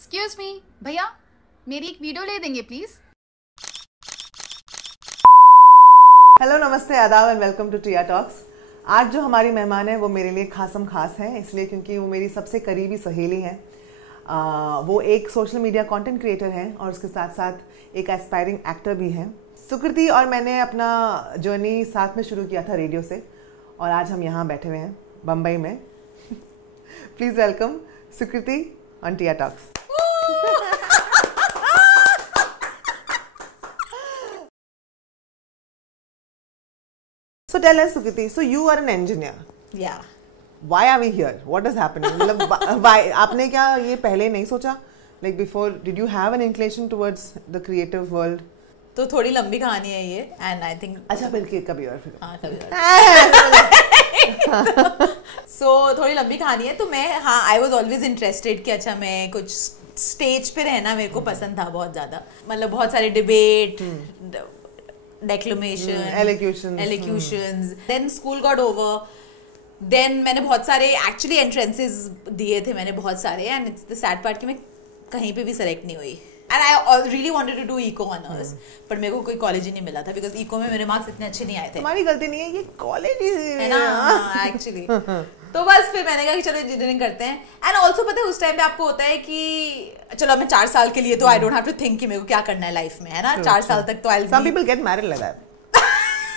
Excuse me भैया, मेरी एक वीडियो ले देंगे प्लीज। हेलो, नमस्ते, आदाब and welcome to Tiya talks. आज जो हमारी मेहमान है वो मेरे लिए खासम खास है, इसलिए क्योंकि वो मेरी सबसे करीबी सहेली हैं। वो एक सोशल मीडिया कंटेंट क्रिएटर हैं और उसके साथ साथ एक एस्पायरिंग एक्टर भी हैं। सुकृति और मैंने अपना जर्नी साथ में शुरू किया था रेडियो से, और आज हम यहाँ बैठे हुए हैं बम्बई में। Please welcome Sukriti on Tiya talks. So tell us, Sukriti, so you are an engineer. Yeah. Why are we here? What is happening? मतलब why? आपने क्या ये पहले नहीं सोचा? Like before, did you have an inclination towards the creative world? तो थोड़ी लंबी कहानी है ये, and I think अच्छा फिर कभी और फिर हाँ कभी और so थोड़ी लंबी कहानी है। तो मैं I was always interested कि अच्छा मैं कुछ स्टेज पे रहना मेरे को पसंद था बहुत ज़्यादा। मतलब बहुत सारे debate, declamation, elocutions. Then school got over. Then मैंने बहुत सारे actually entrances दिए थे मैंने बहुत सारे, and it's the sad part कि मैं कहीं पे भी select नहीं हुई. And I really wanted to do eco honors, पर मेरे को कोई college ही नहीं मिला था because eco में मेरे marks इतने अच्छे नहीं आए थे. तुम्हारी गलती नहीं है, ये college है ना actually. तो बस फिर मैंने कहा कि चलो इंजीनियरिंग करते हैं। एंड ऑल्सो पता है उस टाइम पे आपको होता है कि चलो मैं 4 साल के लिए तो I don't have to think कि मेरे को क्या करना है लाइफ में, है ना। 4 साल तक तो आई Some people get married like that.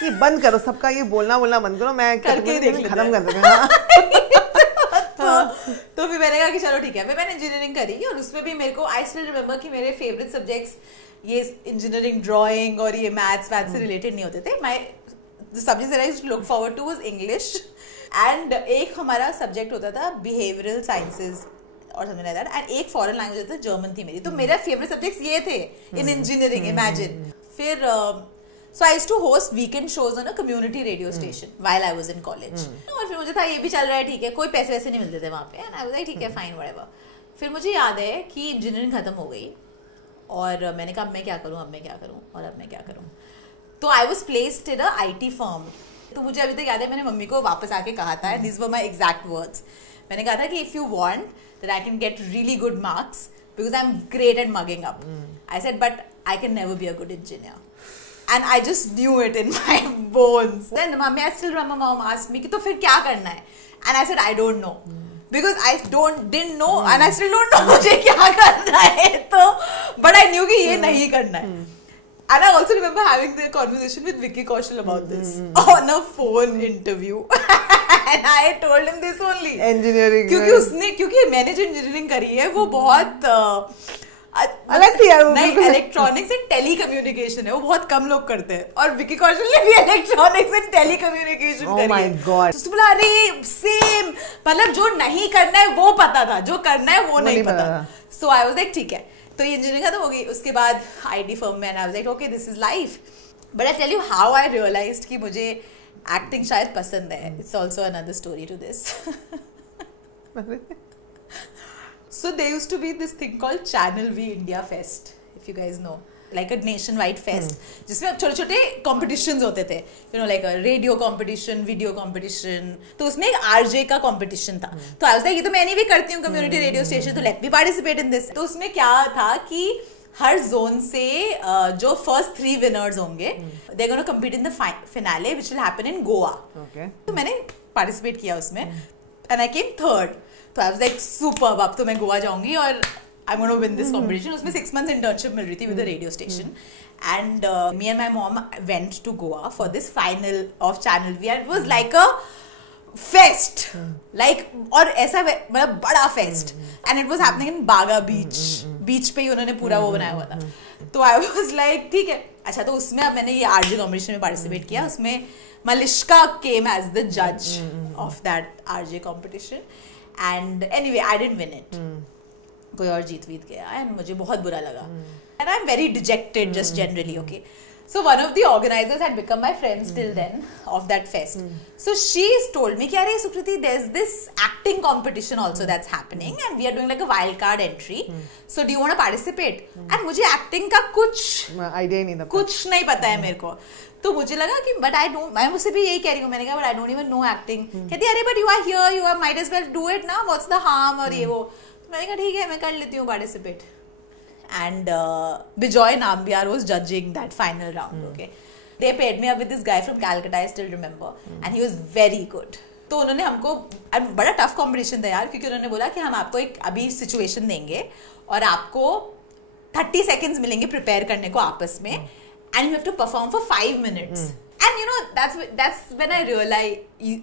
ये बंद करो, सबका ये बोलना बंद करो, मैं करके देख खत्म कर दूंगा। तो फिर मैंने कहा कि चलो ठीक है। फिर मैंने इंजीनियरिंग करी और उसमें भी मेरे को आई स्टिल रिमेम्बर कि मेरे फेवरेट सब्जेक्ट्स ये इंजीनियरिंग, ड्राइंग और ये मैथ्स से रिलेटेड नहीं होते थे। My subjects I used to look forward to was English, and एक हमारा सब्जेक्ट होता था बिहेवियरल साइंसेज और समथिंग लाइक दैट, एंड एक फॉरेन लैंग्वेज होता था, जर्मन थी मेरी। तो मेरा फेवरेट सब्जेक्ट्स ये थे इन इंजीनियरिंग, इमेजिन। फिर so I used to host weekend shows on a community radio station while I was in college. और फिर मुझे था ये भी चल रहा है, ठीक है, कोई पैसे वैसे नहीं मिलते थे वहाँ पे, एंड आई वाज लाइक ठीक है फाइन व्हाटएवर। फिर मुझे याद है कि इंजीनियरिंग खत्म हो गई और मैंने कहा अब मैं क्या करूँ, अब मैं क्या करूँ और अब मैं क्या करूँ। तो I was placed in a IT firm. तो मुझे अभी तक याद है मैंने मम्मी को वापस आके कहा था, this were my exact words. मैंने कहा था कि if you want that I can get really good marks because I am great at mugging up, I said but I can never be a good engineer, and I just knew it in my bones. Then I still remember mom asked me कि तो फिर क्या करना है, and I said I don't know because I didn't know and I still don't know मुझे क्या करना है। तो but I knew कि ये नहीं करना है। And I also remember having the conversation with Vicky Kaushal about this on a phone interview. And I told him this only. Engineering. क्योंकि मैंने जो इंजीनियरिंग करी है वो बहुत अलग थी यार। नहीं, इलेक्ट्रॉनिक्स एंड टेली कम्युनिकेशन है, वो बहुत कम लोग करते हैं। और विकी कौशल ने भी इलेक्ट्रॉनिक्स एंड टेली कम्युनिकेशन करी है। Oh my God. तो बोला अरे सेम, मतलब जो नहीं करना है वो पता था, जो करना है वो नहीं पता। सो आई वाज लाइक ठीक है। तो ये इंजीनियरिंग खत्म हो गई, उसके बाद IT फर्म में, I was like okay this is life. But I tell you how I realised कि मुझे एक्टिंग शायद पसंद है। It's also another story to this. So there used to be this thing called Channel V India Fest, if you guys know, like a nationwide fest, जिसमें छोटे छोटे competitions होते थे, you know, like a radio competition, video competition। तो उसमें एक RJ का competition था। तो I was like ये तो मैं नहीं भी करती हूँ community radio station, तो let me participate in this। तो उसमें क्या था कि हर जोन से जो फर्स्ट 3 विनर्स होंगे they're going to compete in the finale which will happen in Goa। तो मैंने पार्टिसिपेट किया उसमें and I came third। तो आई वाज लाइक सुपर्ब, अब तो मैं गोवा जाऊंगी और I am gonna win this competition. उसमें 6 months इंटर्नशिप मिल रही थी with the radio station, and me and my mom went to Goa for this final of channel V, and it was like a fest, like, और ऐसा मतलब बड़ा fest, and it was happening in Baga beach पे ही उन्होंने पूरा वो बनाया हुआ था। तो आई वाज लाइक ठीक है। अच्छा, तो उसमें अब मैंने ये RJ कॉम्पिटिशन में पार्टिसिपेट किया। उसमें मलिश्का केम एज द जज of that RJ competition, and anyway I didn't win it। कोई और जीत गया and मुझे बहुत बुरा लगा, and I'm very dejected just generally। Okay, so one of the organizers had become my friend till then of that fest। So she's told me कि अरे सुकृति there's this acting competition also that's happening and we are doing like a wild card entry, so do you want to participate। and मुझे acting का कुछ idea नहीं था, कुछ नहीं पता है मेरे को। तो मुझे लगा कि बट आई डोंट, मैं मुझसे भी यही कह रही हूँ, मैंने कहा but I don't even know acting. कहती अरे but you are here, you are might as well do it ना, व्हाट्स द हार्म और ये वो। मैंने कहा ठीक है मैं कर लेती हूँ participate. And Bijoy Nambiar was judging that final round. Okay, they paired me up with this guy from Calcutta. I still remember, and he was very good. तो उन्होंने हमको बड़ा टफ कंपटीशन था यार, क्योंकि उन्होंने बोला कि हम आपको एक अभी सिचुएशन देंगे और आपको 30 seconds मिलेंगे प्रिपेयर करने को आपस में, and you have to perform for 5 minutes. And you know that's when I realized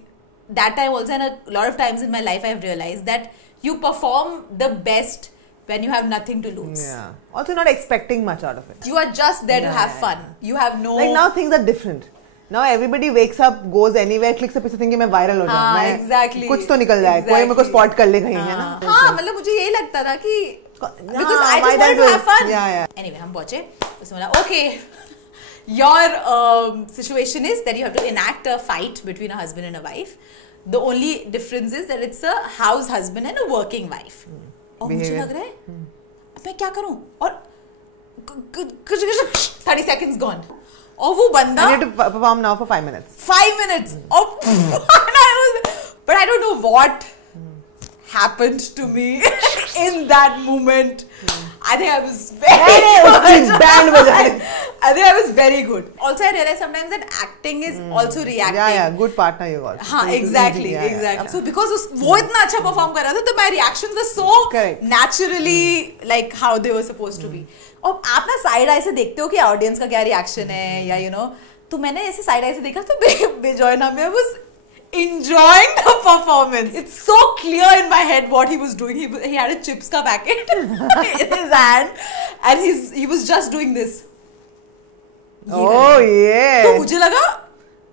that time also, and a lot of times in my life I've realized that you perform the best when you have nothing to lose. Yeah. Also not expecting much out of it. You are just there to have fun. You have no. Like now things are different. Now everybody wakes up, goes anywhere, clicks a picture thinking मैं viral हो जाऊँ. मैं exactly. कुछ तो निकल जाए. कोई मेरे को spot कर ले कहीं है ना. हाँ मतलब मुझे यही लगता था कि because I just wanted to have fun. Yeah. Anyway हम पहुँचे. उसने बोला okay. Your situation is that you have to enact a fight between a husband and a wife. The only difference is that it's a house husband and a working wife. और मुझे लग रहा है अब मैं क्या करूं, और 30 seconds gone, और वो बंदा I need to perform now for 5 minutes. 5 minutes और but I don't know what happened to me in that moment. I think I was I think I was very good. Also, I realized sometimes that acting is also reacting. Yeah, good partner you got. हाँ, exactly. So because वो इतना अच्छा perform कर रहा था, तो my reactions were so naturally like how they were supposed to be. और आप ना side eye से देखते हो कि audience का क्या reaction है, या you know, तो मैंने ऐसे side eye से देखा तो Bijoy Nambiar was enjoying the performance. It's so clear in my head what he was doing. He had a chips ka packet in his hand, and he was just doing this. Oh yeah. तो मुझे लगा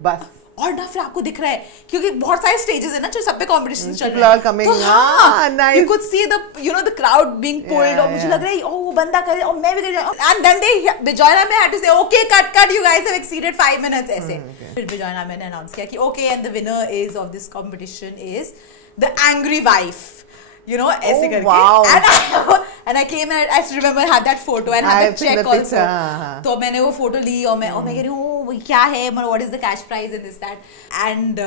बस. और ना फिर आपको दिख रहा है क्योंकि बहुत सारे स्टेजेस है ना जो सब पे कॉम्पिटिशन चल रहे हैं. तो हाँ, nice. You could see the crowd being pulled. और मुझे लग रहा है वो बंदा करे और मैं भी कर रहा हूँ. And then Bijoy Nambiar had to say okay cut you guys have exceeded 5 minutes ऐसे. फिर Bijoy Nambiar ने announce किया कि okay and the winner is of this competition is the angry wife. You know, ऐसे करके. Wow. And I came and I remember I had that photo and had the check also. तो मैंने वो photo ली और मैं कह रही हूँ वो क्या है, what is the cash prize and this that. And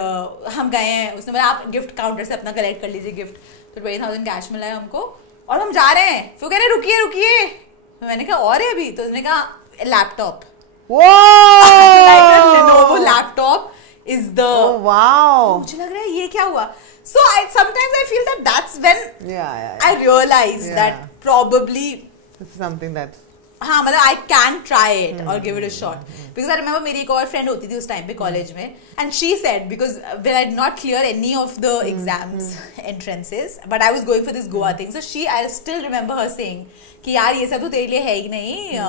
हम गए हैं, उसने बोला आप गिफ्ट काउंटर से अपना कलेक्ट कर लीजिए गिफ्ट. तो 20,000 कैश मिला है हमको और हम जा रहे हैं. फिर कह रहे रुकिए. मैंने कहा और है अभी, तो उसने कहा laptop. Like a Lenovo laptop is the. Oh wow. मुझे लग रहा है ये क्या हुआ. So sometimes I feel that that's when I realized that probably this is something that हाँ मतलब I can try it or give it a shot. Because I remember मेरी एक और friend होती थी उस time पे college में, and she said because when I did not clear any of the exams entrances, but I was going for this Goa thing, so I still remember her saying कि यार ये सब तो तेरे लिए है ही नहीं,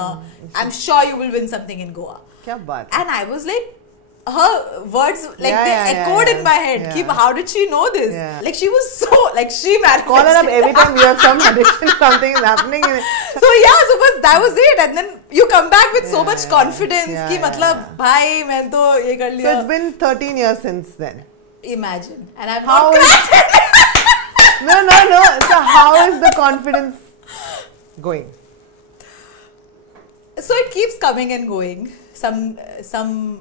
I'm sure you will win something in Goa. क्या बात. And I was like her words like they echoed in my head. How did she know this? Like she was so like she manifested. Call her up every time you have some addiction, something is happening. So but that was it, and then you come back with so much confidence कि मतलब भाई मैं तो ये कर लिया. So it's been 13 years since then. Imagine, and I'm not cracked. No. So how is the confidence going? So it keeps coming and going. Some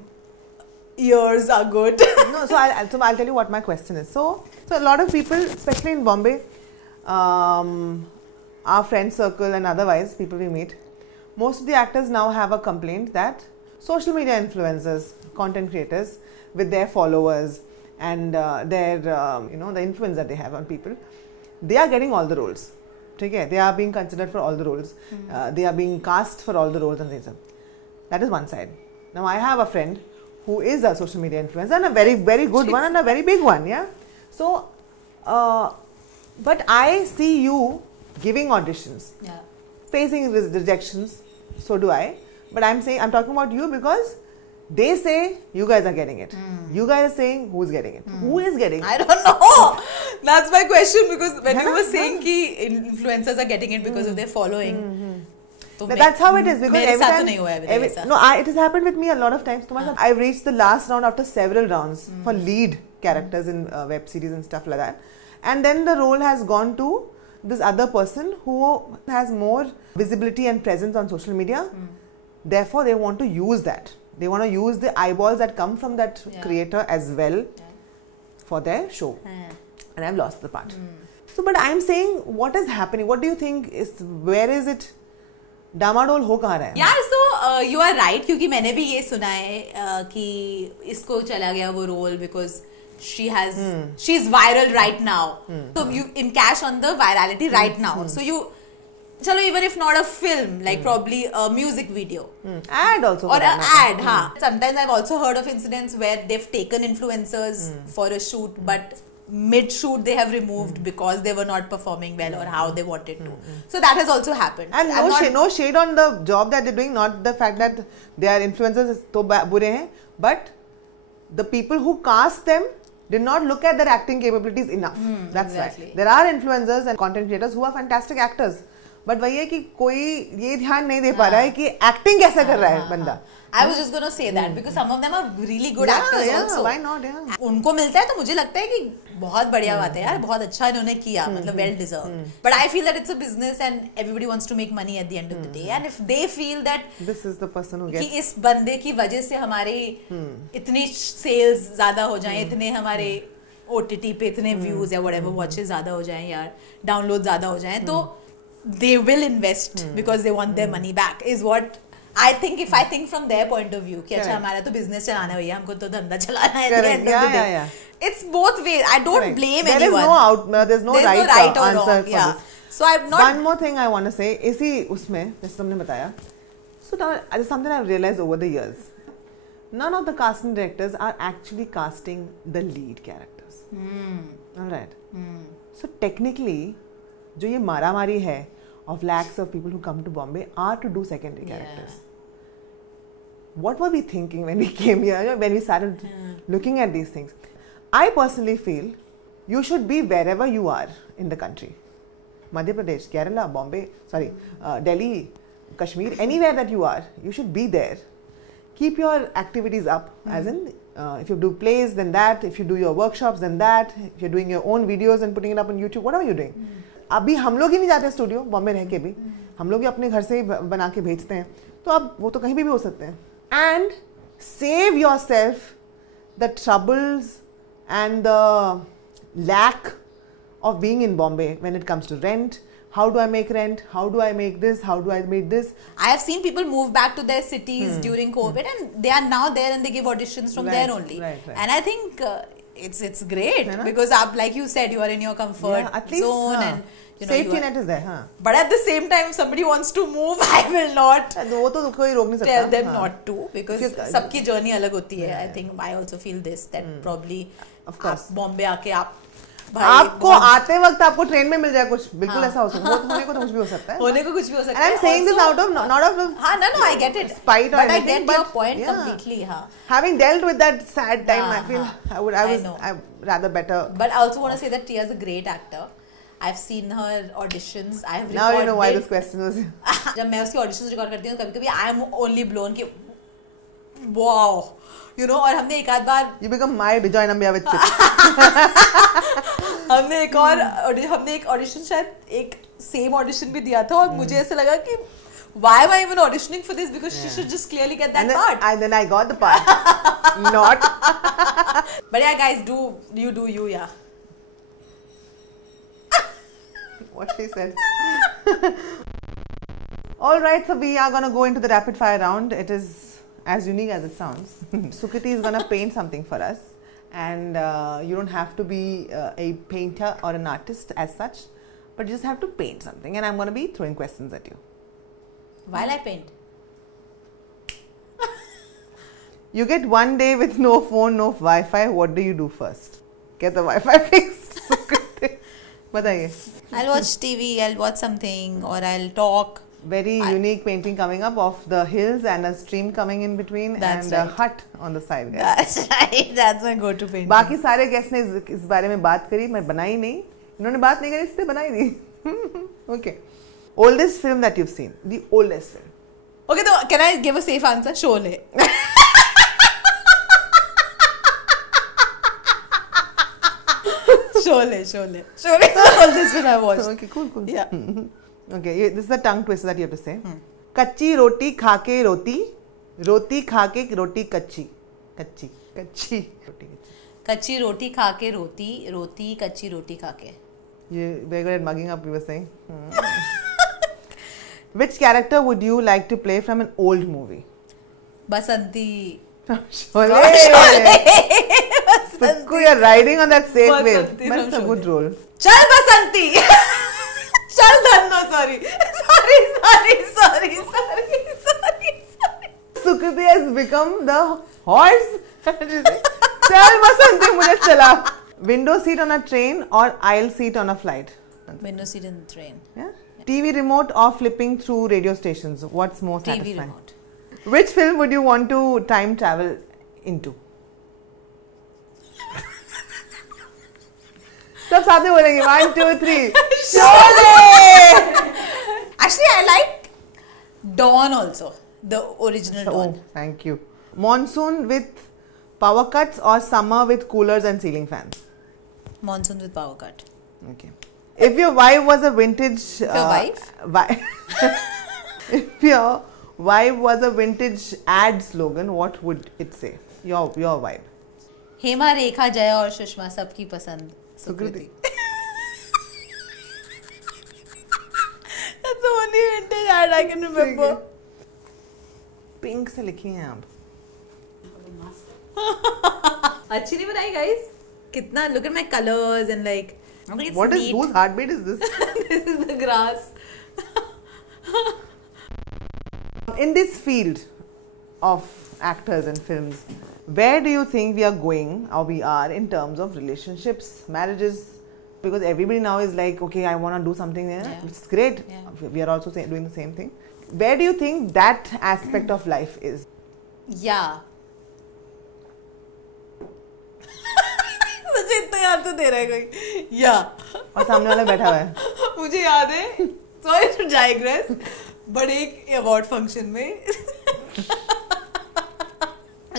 years are good. No, so I'll tell you what my question is. So a lot of people, especially in Bombay, our friend circle and otherwise people we meet, most of the actors now have a complaint that social media influencers, content creators, with their followers and their the influence that they have on people, they are getting all the roles. Okay, they are being considered for all the roles. They are being cast for all the roles and things. That is one side. Now I have a friend who is a social media influencer and a very, very good one and a very big one, yeah. So, but I see you giving auditions, facing rejections. So do I. But I'm talking about you because they say you guys are getting it. You guys are saying who's getting it? Who is getting it? I don't know. That's my question, because when you were saying कि influencers are getting it because of their following. That's how it is, because every time, it has happened with me a lot of times. I've reached the last round after several rounds for lead characters in web series and stuff like that, and then the role has gone to this other person who has more visibility and presence on social media. Therefore, they want to use that. They want to use the eyeballs that come from that creator as well for their show. And I've lost the part. So, but I'm saying, what is happening? What do you think is, where is it? डामाडोल हो कहाँ रहा है? यार so you are right, क्योंकि मैंने भी ये सुना है कि इसको चला गया वो role because she is viral right now, so you encash on the virality right now, so you chalo, even if not a film, like probably a music video, Ad also or an ad. Sometimes I've also heard of incidents where they've taken influencers for a shoot, but mid shoot they have removed because they were not performing well or how they wanted to. So that has also happened. And no shade on the job that they're doing, not the fact that they are influencers तो बुरे हैं, but the people who cast them did not look at their acting capabilities enough. That's exactly. right. There are influencers and content creators who are fantastic actors, but वही है कि कोई ये ध्यान नहीं दे पा रहा है कि acting कैसे कर रहा है बंदा. I was just gonna say that because some of them are really good actors also. Why not? Yeah. उनको मिलता है तो मुझे लगता है कि बहुत बढ़िया बात है यार, बहुत अच्छा इन्होंने किया, मतलब well deserved. But I feel that it's a business and everybody wants to make money at the end of the day. And if they feel that this is the person who gets कि इस बंदे की वजह से हमारे इतनी sales ज़्यादा हो जाएं, इतने हमारे OTT पे इतने views या whatever watches ज़्यादा हो जाएं यार, downloads ज़्यादा हो जाएं, तो they will invest because they want their money back is what I think. If I think from their point of view कि अच्छा हमारा तो business चलाना है भैया, हमको तो धंधा चलाना है at the end of the day. It's both ways. I don't blame anyone. There's no right or answer wrong. for Yeah. this. So I'm not. One more thing I want to say, इसी उसमें जैसे तुमने बताया, so now there's something I've realized over the years. None of the casting directors are actually casting the lead characters. All right. So technically, जो ये मारामारी है of lakhs of people who come to Bombay are to do secondary characters. What were we thinking when we came here, when we started looking at these things? I personally feel you should be wherever you are in the country. Madhya Pradesh, Kerala, Bombay, Delhi, Kashmir, anywhere that you are, you should be there. Keep your activities up, as in if you do plays, then that. If you do your workshops, then that. If you're doing your own videos and putting it up on YouTube, whatever you're doing. अभी हम लोग ही नहीं जाते studio, Bombay रह के भी हम लोग ही अपने घर से ही बना के भेजते हैं, तो अब वो तो कहीं भी हो सकते हैं. And save yourself the troubles and the lack of being in Bombay when it comes to rent. How do I make rent? How do I make this? How do I make this? I have seen people move back to their cities during COVID and they are now there and they give auditions from there only. Right. And I think it's great because like you said, you are in your comfort zone and you know, safety net is there. But at the same time, if somebody wants to move, I will not वो तो कोई रोक नहीं सकता. tell them not to because सबकी journey अलग होती है. I think I also feel this that probably of course Bombay आके आपको आते वक्त आपको ट्रेन में मिल जाए कुछ, बिल्कुल ऐसा हो सकता है. होने को तो कुछ भी हो सकता है. होने को कुछ भी हो सकता है. And I'm saying this out of not of no, I get it. Spite or but anything, I get your point completely. Having dealt with that sad time, I feel I rather better. But I also want to say that Tia is a great actor. I've seen her auditions. I have now you know why this question was. जब मैं उसकी auditions record करती हूँ कभी-कभी I am only blown कि wow, you know. और हमने एक आध बार you become my vagina with chips. हमने एक audition शायद एक same audition भी दिया था और मुझे ऐसा लगा कि why am I even auditioning for this because she should just clearly get that part. And then I got the part. Not. But yeah, guys, do you, yeah. What she said. Alright, so we are going to go into the rapid fire round. It is as unique as it sounds. Sukriti is going to paint something for us. And you don't have to be a painter or an artist as such, but you just have to paint something. And I'm going to be throwing questions at you. While I paint? You get one day with no phone, no Wi-Fi. What do you do first? Get the Wi-Fi fixed. Bataiye. I'll watch TV, I'll watch something, or I'll talk. Very unique painting coming up of the hills and a stream coming in between. That's and right. A hut on the side. Guys. That's right. That's my go-to painting. बाकी सारे guest ने इस बारे में बात करी, मैं बनाई नहीं. इन्होंने बात नहीं करी, इसलिए बनाई दी. Okay. Oldest film that you've seen. The oldest film. Okay, so can I give a safe answer? Sholay. Sholay is the oldest one I watched. Okay, cool. Yeah. Okay, this is the tongue twister that you have to say. कच्ची रोटी खाके रोटी, रोटी खाके रोटी कच्ची, कच्ची रोटी. कच्ची रोटी खाके रोटी, रोटी कच्ची रोटी खाके. Very good at mugging up, you were saying. Which character would you like to play from an old movie? Basanti. Sholay! Pukku, you're riding on that safe wave. Basanti But it's a from good role. Chal Basanti. Chal Dhanno, sorry. Sukriti has become the horse. Chal Basanti, mujhe chala. Window seat on a train or aisle seat on a flight? Window seat in the train. Yeah? TV remote or flipping through radio stations? What's more TV satisfying? remote. Which film would you want to time travel into? सब साथ में बोलेंगे 1, 2, 3. Actually, I like Dawn also, the original Dawn. Oh, thank you. Monsoon with power cuts or summer with coolers and ceiling fans? Monsoon with power cut. Okay. If your wife was a vintage... If your wife was a vintage ad slogan, what would it say? Your vibe. Hema, रेखा, जया और सुषमा सबकी पसंद सुकृति. That's the only vintage ad I can remember. Pink से लिखी हैं आप. अच्छी नहीं बनाई guys? कितना look at my colors and like. What is whose heartbeat is this? This is the grass. In this field of actors and films, where do you think we are going or we are in terms of relationships, marriages? Because everybody now is like, okay, I want to do something there, which is great. Yeah. We are also doing the same thing. Where do you think that aspect of life is? Yeah. मुझे इतना याद तो दे रहा है कोई. Yeah. और सामने वाला बैठा हुआ है. मुझे याद है. Sorry to digress. बड़े एक अवार्ड फंक्शन में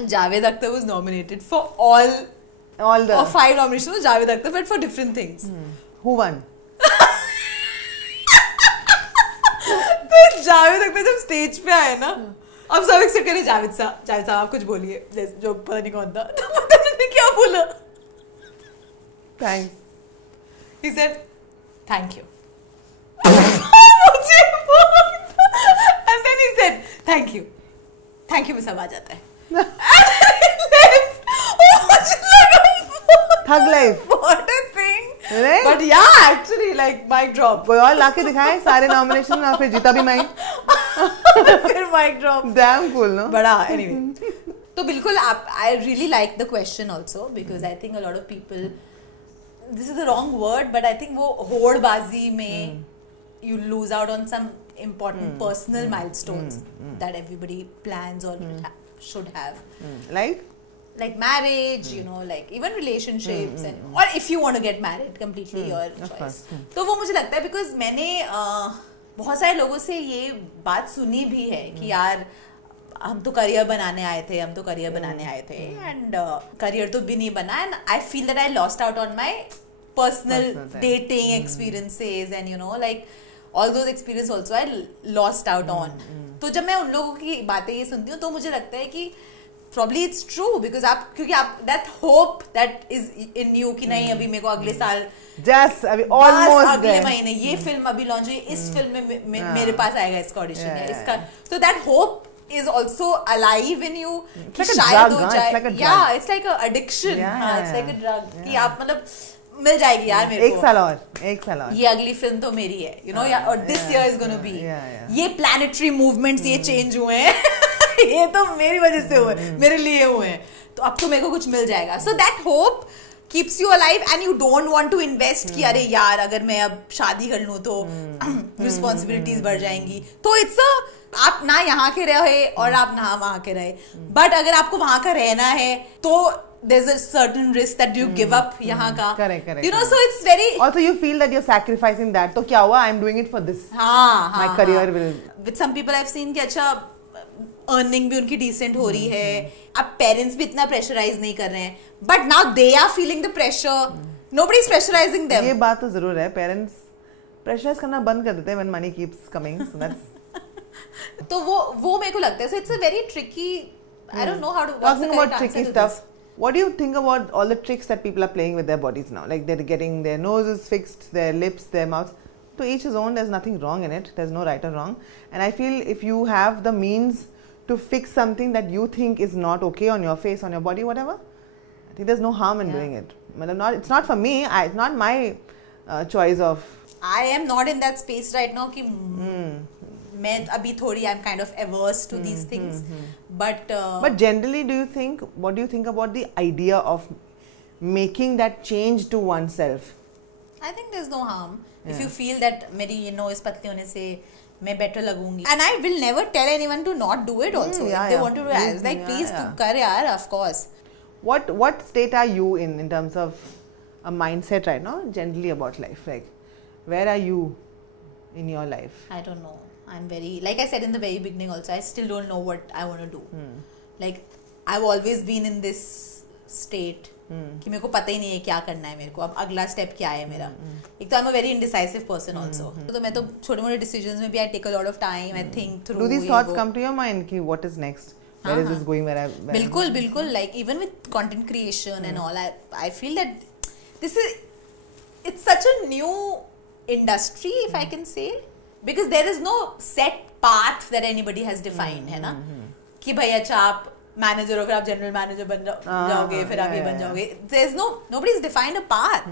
Javed Akhtar was nominated for all the 5 nominations. Javed Akhtar, but for different things. Who won? तो जावेद अख्तर जब स्टेज पे आए ना, अब सब एक्सेप्ट करें जावेद साहब आप कुछ बोलिए, जो पता नहीं कौन था. तो पता नहीं क्या बोला. Thanks. He said, thank you. And then he said, thank you. Thank you में सब आ जाता है. Thug life. What a thing. Right? But yeah, actually, like mic drop. कोई और लाके दिखाए सारे नॉमिनेशन और फिर जीता भी मैं. फिर mic drop. Damn cool, no? बड़ा anyway. तो बिल्कुल I really like the question also because I think a lot of people, this is the wrong word, but I think वो होड़बाजी में you lose out on some important personal milestones that everybody plans or should have. Like marriage, you know, like even relationships and or if you want to get married, completely your choice. तो वो मुझे लगता है because मैंने बहुत सारे लोगों से ये बात सुनी भी है कि यार हम तो करियर बनाने आए थे and करियर तो भी नहीं बना and I feel that I lost out on my personal dating experiences and you know like all those experiences also I lost out on. तो जब मैं उन लोगों की बातें ये सुनती हूँ तो मुझे लगता है कि probably it's true because क्योंकि आप that hope that is in you कि नहीं अभी मेरे को अगले साल just अभी almost अगले महीने ये फिल्म अभी लॉन्च हुई इस फिल्म में मेरे पास आएगा इसका ऑडिशन है इसका so that hope is also alive in you कि शायद हो जाए it's like a addiction it's like a drug कि आप मतलब मिल जाएगी यार मेरे को एक साल और ये अगली फिल्म तो मेरी है you know और this year is gonna be ये planetary movements ये change हुए हैं ये तो मेरी वजह से हुए मेरे लिए हुए हैं तो अब तो मेरे को कुछ मिल जाएगा so that hope keeps you alive and you don't want to invest कि अरे यार अगर मैं अब शादी कर लूँ तो responsibilities बढ़ जाएंगी तो it's a आप ना यहाँ के रहे और आप ना वहाँ के रहे but अगर आपको वहाँ का रहना है तो there's a certain risk that you give up यहाँ का correct you know so it's very also you feel that you're sacrificing that तो क्या हुआ I'm doing it for this my career will with some people I've seen कि अच्छा earning भी उनकी decent हो रही है अब पेरेंट्स भी इतना प्रेशराइज नहीं कर रहे हैं but now they are feeling the pressure nobody is pressurising them ये बात तो जरूर है पेरेंट्स प्रेशराइज करना बंद कर देते हैं when money keeps coming so that's तो वो मेरे को लगता है so it's a very tricky I don't know how to talking about tricky stuff What do you think about all the tricks that people are playing with their bodies now? Like they're getting their noses fixed, their lips, their mouths. To each his own, there's nothing wrong in it. There's no right or wrong. And I feel if you have the means to fix something that you think is not okay on your face, on your body, whatever, I think there's no harm in doing it. It's not for me. It's not my choice of... I am not in that space right now कि मैं अभी थोड़ी I'm kind of averse to these things. But generally, what do you think about the idea of making that change to oneself? I think there's no harm. If you feel that मेरी nose पतली होने से मैं better लगूंगी, and I will never tell anyone to not do it also. If they want to do it, like please तू कर यार, of course. What state are you in terms of a mindset right now, generally about life? Like, where are you in your life? I don't know. I'm very, like I said in the very beginning also, I still don't know what I want to do. Like, I've always been in this state कि मेरे को पता ही नहीं है क्या करना है मेरे को, अब अगला स्टेप क्या है मेरा. एक तो I'm a very indecisive person also. तो मैं तो छोटे मोटे decisions में भी I take a lot of time, I think through. Do these thoughts come to your mind कि what is next? Where is this going? बिल्कुल. Like even with content creation and all, I feel that it's such a new industry, if I can say, because there is no set path that anybody has defined, है ना? कि भाई अच्छा आप manager हो, फिर आप जनरल मैनेजर बन जाओगे, फिर आप ये बन जाओगे. There's nobody's defined a path.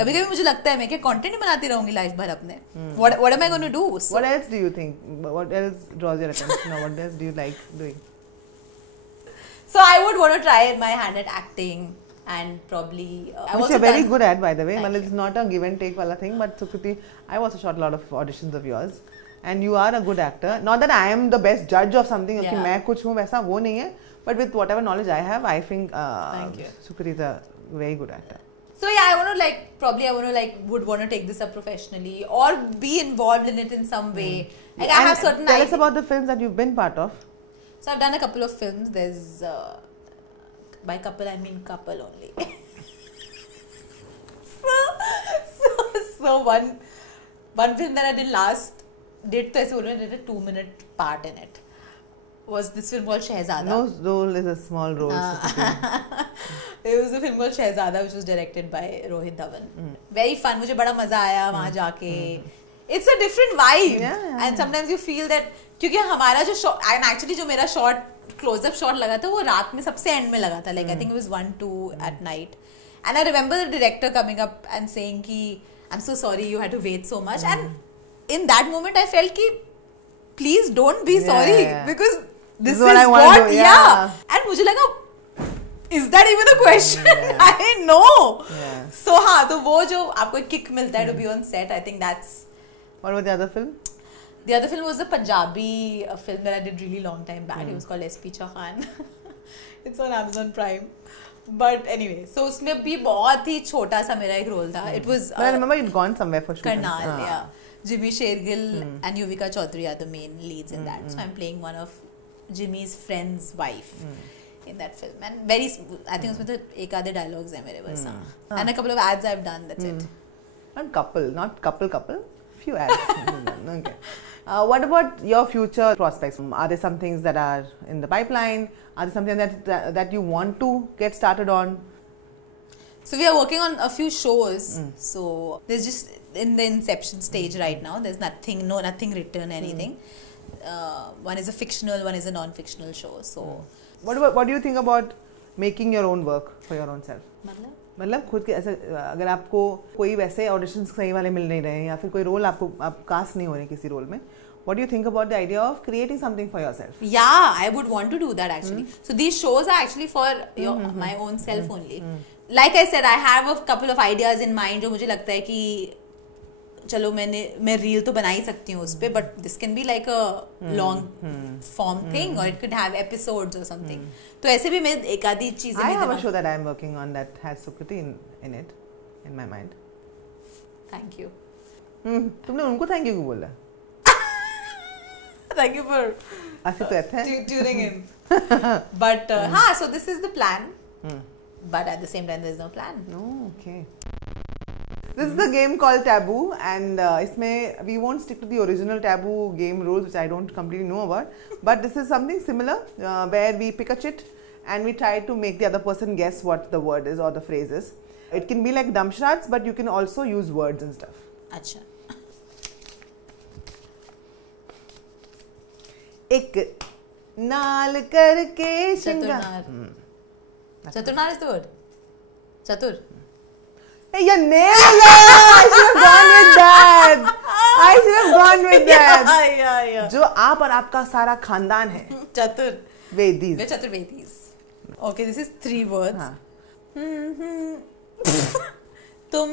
कभी-कभी मुझे लगता है मैं क्या कंटेंट ही बनाती रहूंगी लाइफ भर अपने. What am I going to do? So, what else do you think? What else draws your attention? Or what else do you like doing? So I would want to try my hand at acting. And probably which you're very good at, by the way. It's not a give and take wala thing, but Sukriti, I also shot a lot of auditions of yours, and you are a good actor. Not that I am the best judge of something, कि मैं कुछ हूँ वैसा वो नहीं है, but with whatever knowledge I have, I think Sukriti is a very good actor. So yeah, I would want to take this up professionally or be involved in it in some way. Like I have certain. Tell us about the films that you've been part of. So I've done a couple of films. There's by couple I mean couple only. so one film that I did did a 2-minute part in it. Was this film called Shehzada. No role is a small role. It was a film called Shehzada, which was directed by Rohit Dhawan. Very fun. मुझे बड़ा मजा आया वहाँ जाके. It's a different vibe. And sometimes you feel that क्योंकि हमारा जो shot, and actually जो मेरा shot close-up shot लगा था वो रात में सबसे end में लगा था. Like I think it was 1-2 at night. And I remember the director coming up and saying कि I'm so sorry you had to wait so much. And in that moment I felt कि please don't be sorry because this is what and मुझे लगा is that even a question? I didn't know. So हाँ तो वो जो आपको एक kick मिलता है to be on set, I think that's. What was the other film? The other film was a Punjabi film that I did really long time back. It was called SP Chauhan. It's on Amazon Prime. But anyway, so उसमें भी बहुत ही छोटा सा मेरा एक role था. It was. But I remember you'd gone somewhere for shooting. Karnal, yeah. Jimmy Shergill and Yuvika Chaudhary are the main leads in that. So I'm playing one of Jimmy's friend's wife in that film. And very, I think उसमें तो एक आधे dialogues हैं मेरे बस. And a couple of ads I've done. That's it. Not couple. Few ads. Okay. What about your future prospects? Are there some things that are in the pipeline? Are there something that you want to get started on? So we are working on a few shows. So there's just in the inception stage right now. There's nothing written, anything. One is a fictional, one is a non-fictional show. So what do you think about making your own work for your own self? मतलब खुद के ऐसे अगर आपको कोई वैसे auditions सही वाले मिल नहीं रहे या फिर कोई रोल आप कास्ट नहीं हो रहे किसी रोल में, what do you think about the idea of creating something for yourself? Yeah, I would want to do that actually. So these shows are actually for my own self only. Like I said, I have a couple of ideas in mind जो मुझे लगता है कि चलो मैं reel तो बना ही सकती हूँ उस पे, but this can be like a long form thing or it could have episodes or something. तो ऐसे भी मैं एक आधी चीजें I have a show that I am working on that has Sukriti in it, in my mind. Thank you. तुमने उनको thank you क्यों बोला? Thank you for tuning in. But so this is the plan. But at the same time, there is no plan. No, okay. This is a game called Taboo, and we won't stick to the original Taboo game rules, which I don't completely know about. But this is something similar, where we pick a chit, and we try to make the other person guess what the word is or the phrase is. It can be like damshrats, but you can also use words and stuff. अच्छा. एक नाल करके श्रृंगार. चतुरनार. चतुरनार is the word. Chatur. Hey, you nailed it! I should have gone with that. I should have gone with that. Yeah. जो आप और आपका सारा खानदान है. Chatur. वेदीज. We're Chaturvedis. Okay, this is 3 words. हाँ. तुम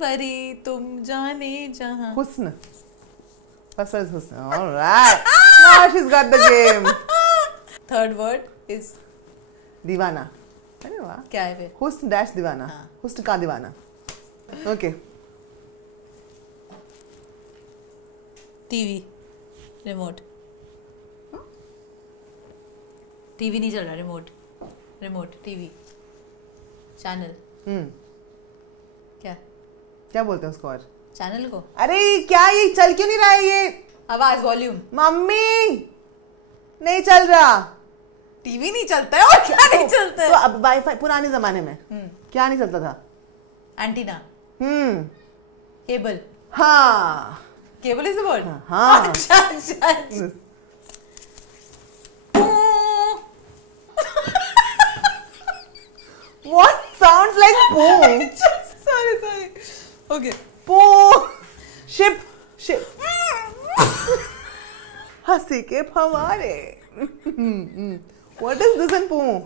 परी तुम जाने जहां. हुस्न. First word is husn. All right. Now she's got the game. Third word is दीवाना. अरे वाह. क्या है फिर? हुस्न डैश दीवाना. हाँ. हुस्न का दीवाना. Okay. टीवी. रिमोट. टीवी नहीं चल रहा. Remote TV. चैनल. क्या क्या बोलते हैं उसको और? चैनल को? अरे क्या ये चल क्यों नहीं रहा है ये? आवाज वॉल्यूम. मम्मी नहीं चल रहा. टीवी नहीं चलता है और क्या नहीं चलता है? तो अब वाईफाई पुराने जमाने में क्या नहीं चलता था? एंटीना. केबल. हाँ. Cable is the word. हाँ. अच्छा. What sounds like poo? Sorry. Okay. Poo. Ship. हंसी के फवारे. What is this in poo?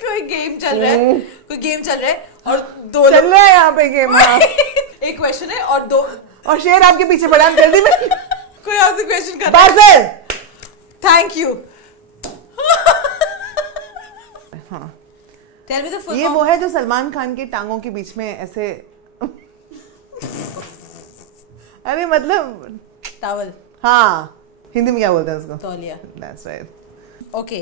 कोई गेम चल रहा है और दो चल रहा है यहाँ पे गेम. एक क्वेश्चन है और 2 और शेर आपके पीछे पड़ा है जल्दी में. कोई आपसे क्वेश्चन कर. पार्सल. Thank you. हाँ. Tell me the full ये form. वो है जो सलमान खान के टांगों के बीच में ऐसे. अरे मतलब. टावल. हाँ. हिंदी में क्या बोलते हैं उसको? तौलिया. That's right. ओके.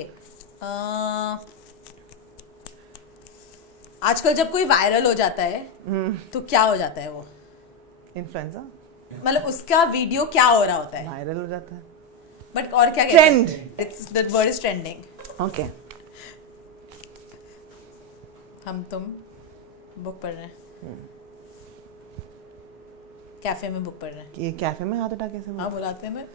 आजकल जब कोई वायरल हो जाता है तो क्या हो जाता है वो? इन्फ्लुएंसर. मतलब उसका वीडियो क्या हो रहा होता है? वायरल हो जाता है. बट और क्या? Trend. It's that word is trending. Okay. हम तुम बुक पढ़ रहे हैं. कैफे में बुक पढ़ रहे हैं. ये कैफे में हाथ उठा कैसे? हाँ बुलाते हैं. मैं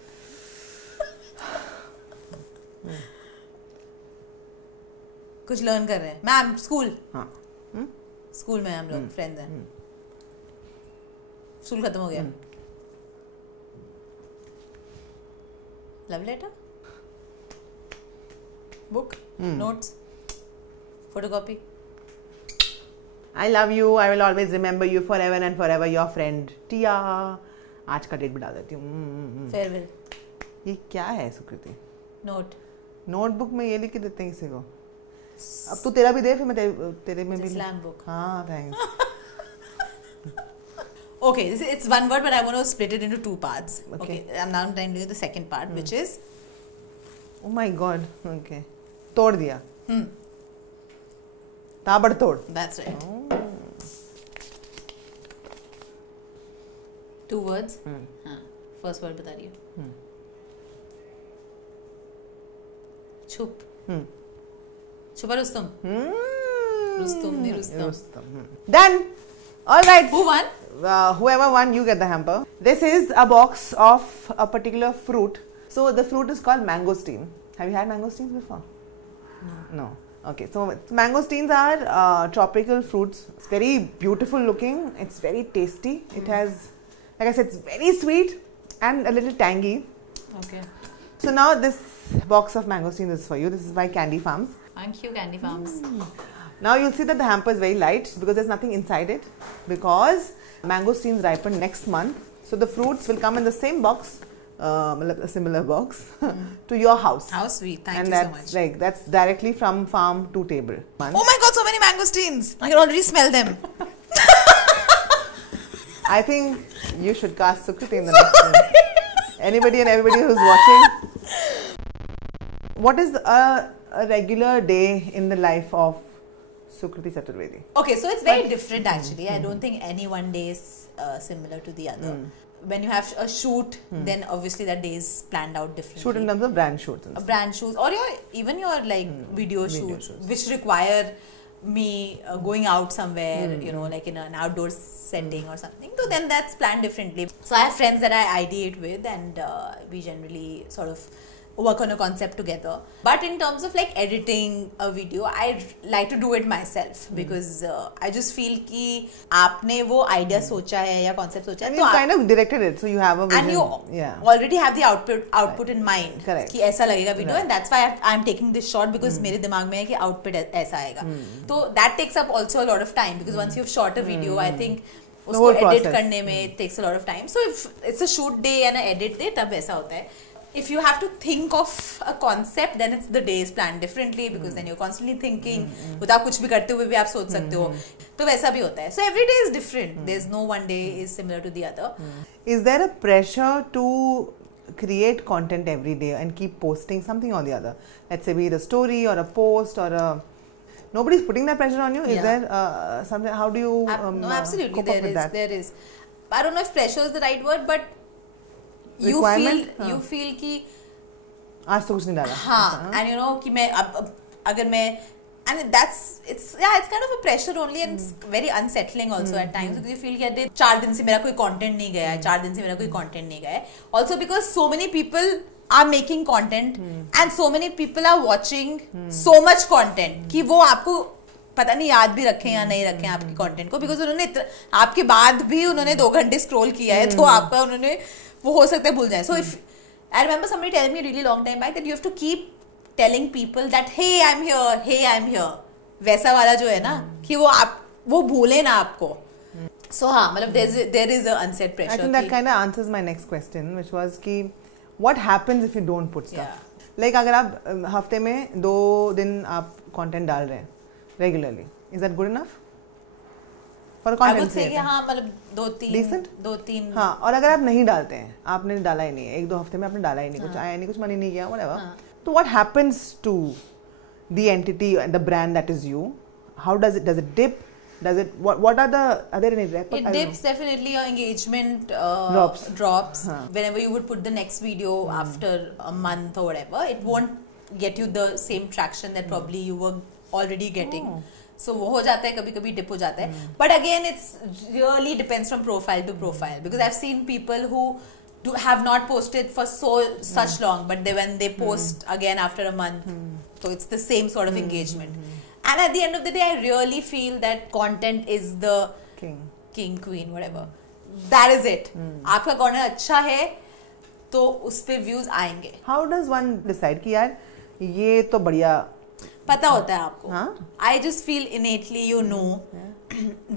कुछ लर्न कर रहे हैं. Ma'am school. हाँ. स्कूल में हम लोग फ्रेंड्स हैं. स्कूल खत्म हो गया. Love letter. Book. Notes. Photocopy. I love you. I will always remember you forever and forever. Your friend टिया. आज का डेट भी डाल देती हूँ. फेयरवेल. ये क्या है सुकृति? नोट. नोटबुक में ये लिख के देते हैं किसी को. अब तू तेरा भी दे फिर मैं तेरे में भी. Slam book. हाँ thanks. Okay, it's one word, but I want to split it into 2 parts. Okay. I'm now trying to do the second part, which is Oh my God. Okay. तोड़ दिया. ताबड़तोड़. that's right. 2 words. हाँ. First word बता रही हूँ. छुप. छुपा रुस्तम. रुस्तम नहीं Rustam. Done. All right. Who won? Whoever won, you get the hamper. This is a box of a particular fruit. So the fruit is called mangosteen. Have you had mangosteens before? No. Okay. So mangosteens are tropical fruits. It's very beautiful looking. It's very tasty. It has, like I said, it's very sweet and a little tangy. Okay. So now this box of mangosteens is for you. This is by Candy Farms. Thank you, Candy Farms. Now you'll see that the hamper is very light because there's nothing inside it, because mangosteens ripen next month. So the fruits will come in the same box, a similar box, to your house. How sweet. Thank And you so that's much. that's directly from farm to table. Oh my God, so many mangosteens. I can already smell them. I think you should cast Sukriti in the next one. Anybody and everybody who's watching. What is a regular day in the life of Sukriti Chaturvedi? Okay, so it's very different actually. I don't think any one day is similar to the other. when you have a shoot, then obviously that day is planned out differently. Shoot in terms of brand shoots. And stuff. Brand shoots, or even your like video shoots, which require me going out somewhere, you know, like in an outdoor setting or something. So then that's planned differently. So I have friends that I ideate with, and we generally sort of work on a concept together. But in terms of like editing a video, I like to do it myself because I just feel कि आपने वो idea सोचा है या concept सोचा है, and you kind of directed it, so you have a vision. And you already have the output in mind. Correct. कि ऐसा लगेगा video, and that's why I'm taking this shot because मेरे दिमाग में है कि output ऐसा आएगा. तो that takes up also a lot of time because once you've shot a video, I think उसको edit करने में it takes a lot of time. So if it's a shoot day and a edit day, तब ऐसा होता है. If you have to think of a concept, then it's the days planned differently because then you're constantly thinking. तो आप कुछ भी करते हुए भी आप सोच सकते हो. तो वैसा भी होता है. So every day is different. There's no one day is similar to the other. Is there a pressure to create content every day and keep posting something or the other? Let's say be it a story or a post or a... Nobody's putting that pressure on you. Is there something? How do you no, absolutely cope up with that? There is. I don't know if pressure is the right word, but you feel कि आज तो कुछ नहीं डाला. हाँ, and you know कि मैं अब अगर मैं and it's kind of a pressure only and it's very unsettling also at times because you feel कि अरे 4 दिन से मेरा कोई content नहीं गया है, 4 दिन से मेरा कोई content नहीं गया है. Also because so many people are making content and so many people are watching so much content कि वो आपको पता नहीं याद भी रखें या नहीं रखें आपके कंटेंट को बिकॉज उन्होंने आपके बाद भी उन्होंने 2 घंटे स्क्रॉल किया है तो आपका उन्होंने वो हो सकता है भूल जाए. So if I remember somebody telling me really long time back that you have to keep telling people that hey I am here वैसा वाला जो है ना कि वो भूले ना आपको. सो हाँ मतलब there is a unsaid pressure. I think that kind of answers my next question which was कि what happens if you don't put stuff. Like अगर आप हफ्ते में 2 दिन आप कंटेंट डाल रहे हैं regularly, is that good enough for content creator? हाँ मतलब 2-3 हाँ. और अगर आप नहीं डालते हैं, आपने डाला ही नहीं है, 1-2 हफ्ते में आपने डाला ही नहीं, कुछ आया नहीं, कुछ मनी नहीं गया, व्हाटएवर, तो what happens to the entity the brand that is you? How does it dip? Does it what are there any it dips definitely. Your engagement drops whenever you would put the next video after a month or whatever. It won't get you the same traction that probably you were already getting. So वो हो जाता है, कभी-कभी dip हो जाता है. But again it's really depends from profile to profile because I've seen people who have not posted for such long, but when they post again after a month, so it's the same sort of engagement. And at the end of the day, I really feel that content is the king, queen, whatever. That is it. आपका content अच्छा है, तो उस पे views आएंगे. How does one decide कि यार ये तो बढ़िया पता होता है आपको. I just feel innately you know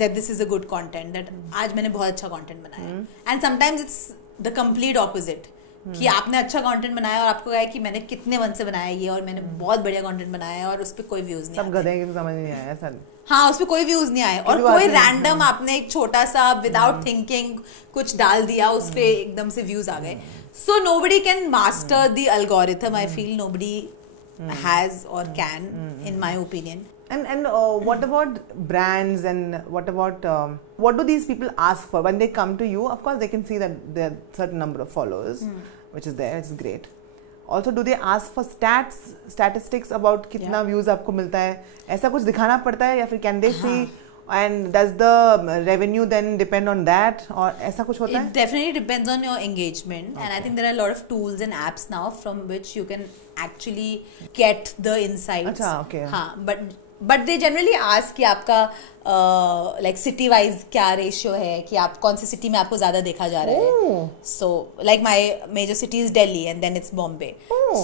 that this is a good content. That आज मैंने बहुत अच्छा content बनाया. And sometimes it's the complete opposite. कि आपने अच्छा कंटेंट बनाया और आपको कहा है कि मैंने कितने मन से बनाया ये और मैंने बहुत बढ़िया कंटेंट बनाया है और उस पे कोई व्यूज नहीं आए. सब गधे हैं कि समझ नहीं आया सर. हाँ उस पे कोई व्यूज नहीं आए और कोई रैंडम आपने एक छोटा सा विदाउट थिंकिंग कुछ डाल दिया उस पे एकदम से व्यूज आ गए. So nobody can master the algorithm. I feel nobody has और can in my opinion. And what about brands and what about what do these people ask for when they come to you? Of course they can see that there are certain number of followers, which is there, it's great. Also do they ask for statistics about कितना views आपको मिलता है? ऐसा कुछ दिखाना पड़ता है या फिर can they see and does the revenue then depend on that or ऐसा कुछ होता है? It definitely depends on your engagement and I think there are a lot of tools and apps now from which you can actually get the insights. अच्छा, okay. हाँ but they generally ask कि आपका like city wise क्या ratio है कि आप कौन सी city में आपको ज़्यादा देखा जा रहा है. So like my major city is Delhi and then it's Bombay.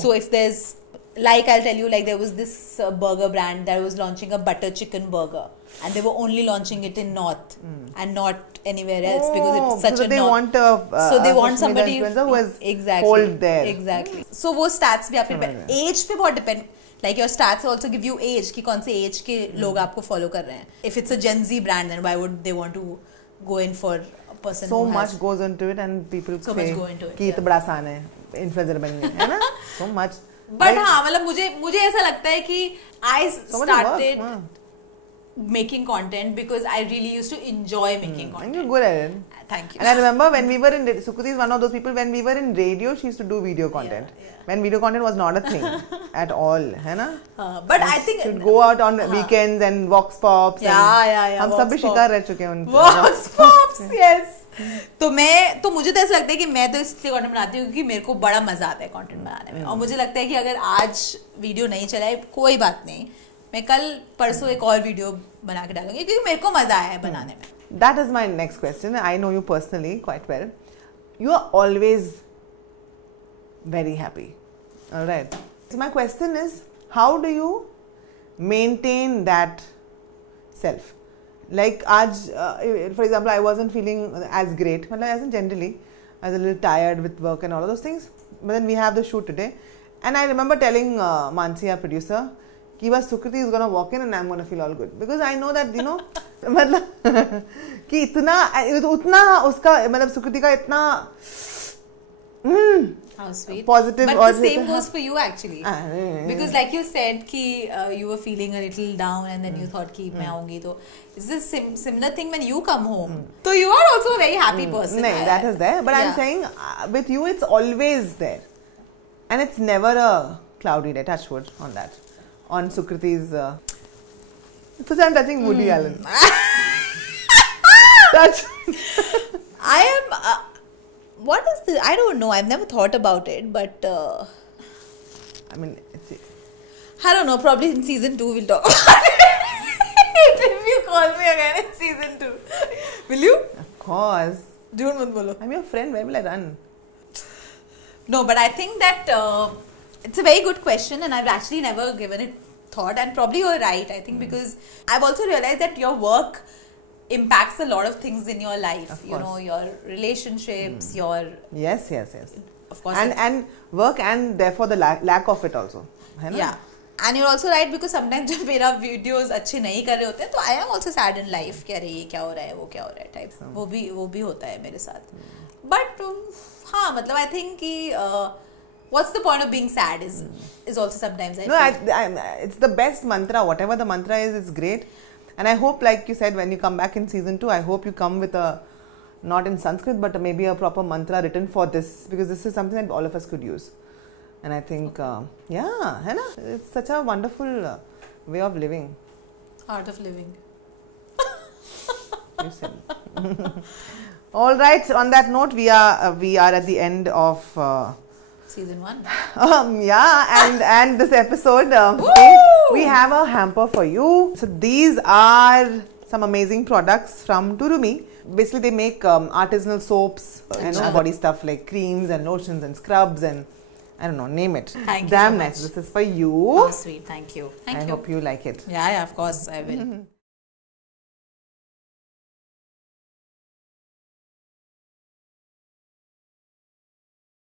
So if there's like I'll tell you like there was this burger brand that was launching a butter chicken burger and they were only launching it in North and not anywhere else because it's such so a they want so they want somebody who is exactly hold there. Exactly. So वो stats भी आपके age पे बहुत depend. Like your stats also give you age कि कौन से age के लोग आपको follow कर रहे हैं. If it's a Gen Z brand, then why would they want to go in for a person so who much goes into it and people so say much go into it, कि तो बड़ा आसान है influencer बनने है ना? So much. But हाँ मतलब मुझे ऐसा लगता है कि I started making content because I really used to enjoy making And content. you're good at it. Thank you. And I remember when we were in Sukruti is one of those people, when we were in radio, she used to do video content. Yeah. When video content was not a thing at all, है ना? But I think She'd go out on weekends and vox pops. Yeah. हम सब भी Vox Pop. शिकार रह चुके हैं उनके. Vox Pops, yes. तो मुझे तो ऐसा लगता है कि मैं तो इसलिए कंटेंट बनाती हूँ क्योंकि मेरे को बड़ा मजा आता है कंटेंट बनाने में, और मुझे लगता है कि अगर आज वीडियो नहीं चलाए कोई बात नहीं, मैं कल परसों एक और वीडियो बना के डालूंगी क्योंकि मेरे को मजा आया है बनाने में. That is my next question. I know you personally quite well. You are always very happy. All right. So my question is, how do you maintain that self? Like, for example, I wasn't feeling as great. As in generally, I was a little tired with work and all of those things. But then we have the shoot today. And I remember telling Mansi, our producer, कि बस Sukriti is going to walk in and I'm going to feel all good. Because I know that, you know, मतलब कि इतना उतना उसका मतलब सुकृति का इतना How sweet. positive. But और the same goes for you actually. yeah. Because like you said कि you were feeling a little down and then you thought कि मैं आऊंगी तो is this similar thing when you come home? So you are also a very happy person. No, that is there. But I'm saying with you it's always there. And it's never a cloudy day, touch wood on that. On Sukriti's so I'm touching Woody Allen. Touch. I am what is this? I don't know. I've never thought about it, but I mean, I don't know. Probably in season 2 we'll talk about it. If you call me again in season 2, will you? of course. Don't mat bolo. I'm your friend. Where will I run? No, but I think that it's a very good question, and I've actually never given it thought. And probably you're right. I think because I've also realized that your work impacts a lot of things in your life. Of You know, your relationships, your Yes. of course. And work and therefore the lack of it also. है ना? Yeah. And you're also right because sometimes जब मेरा videos अच्छे नहीं कर रहे होते हैं तो I am also sad in life कि अरे ये क्या हो रहा है वो क्या हो रहा है type वो भी होता है मेरे साथ. But हाँ मतलब I think कि what's the point of being sad is also sometimes I feel. It's the best mantra. Whatever the mantra is, it's great. And I hope, like you said, when you come back in season 2, I hope you come with not in Sanskrit, but maybe a proper mantra written for this, because this is something that all of us could use. And I think, yeah, hai na? It's such a wonderful way of living. Art of living. You said. All right. On that note, we are at the end of Season 1. and this episode. We have a hamper for you. So these are some amazing products from Turumi. Basically, they make artisanal soaps and body stuff like creams and lotions and scrubs and I don't know, name it. Thank you Damn so nice. much. This is for you. Oh, sweet. Thank you. I hope you like it. Yeah, of course I will.